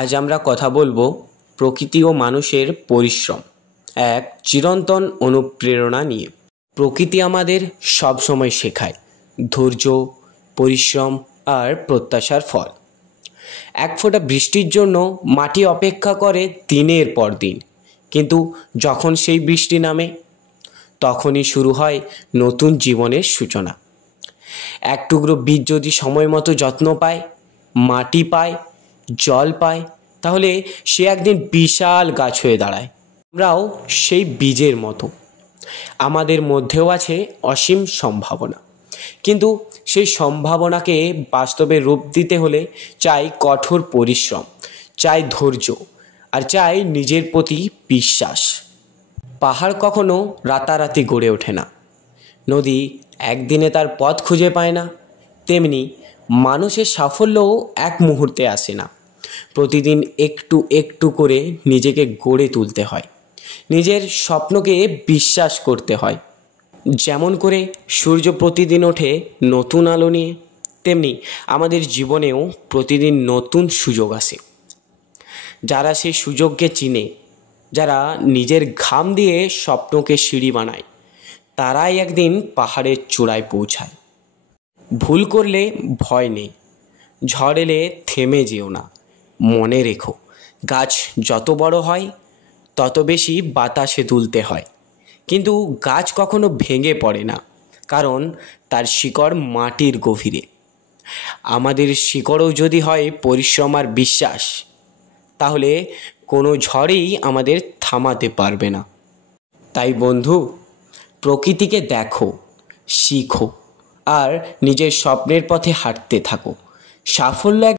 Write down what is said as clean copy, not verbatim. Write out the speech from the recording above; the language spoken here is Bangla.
আজ আমরা কথা বলবো প্রকৃতি ও মানুষের পরিশ্রম, এক চিরন্তন অনুপ্রেরণা নিয়ে। প্রকৃতি আমাদের সবসময় শেখায় ধৈর্য, পরিশ্রম আর প্রত্যাশার ফল। এক ফোঁটা বৃষ্টির জন্য মাটি অপেক্ষা করে দিনের পর দিন, কিন্তু যখন সেই বৃষ্টি নামে তখনই শুরু হয় নতুন জীবনের সূচনা। এক টুকরো বীজ যদি সময় মতো যত্ন পায়, মাটি পায়, জল পায়, তাহলে সে একদিন বিশাল গাছ হয়ে দাঁড়ায়। আমরাও সেই বীজের মতো, আমাদের মধ্যেও আছে অসীম সম্ভাবনা, কিন্তু সেই সম্ভাবনাকে বাস্তবে রূপ দিতে হলে চাই কঠোর পরিশ্রম, চাই ধৈর্য, আর চাই নিজের প্রতি বিশ্বাস। পাহাড় কখনো রাতারাতি গড়ে ওঠে না, নদী একদিনে তার পথ খুঁজে পায় না, তেমনি মানুষের সাফল্যও এক মুহূর্তে আসে না। প্রতিদিন একটু একটু করে নিজেকে গড়ে তুলতে হয়, নিজের স্বপ্নকে বিশ্বাস করতে হয়। যেমন করে সূর্য প্রতিদিন ওঠে নতুন আলো নিয়ে, তেমনি আমাদের জীবনেও প্রতিদিন নতুন সুযোগ আসে। যারা সেই সুযোগকে চিনে, যারা নিজের ঘাম দিয়ে স্বপ্নকে সিঁড়ি বানায়, তারাই একদিন পাহাড়ের চূড়ায় পৌঁছায়। ভুল করলে ভয় নেই, ঝড় এলে থেমে যেও না। মনে রেখো, গাছ যত বড় হয় তত বেশি বাতাসে দুলতে হয়, কিন্তু গাছ কখনো ভেঙে পড়ে না, কারণ তার শিকড় মাটির গভীরে। আমাদের শিকড়ও যদি হয় পরিশ্রম আর বিশ্বাস, তাহলে কোনো ঝড়েই আমাদের থামাতে পারবে না। তাই বন্ধু, প্রকৃতিকে দেখো, শিখো আর নিজের স্বপ্নের পথে হাঁটতে থাকো। সাফল্য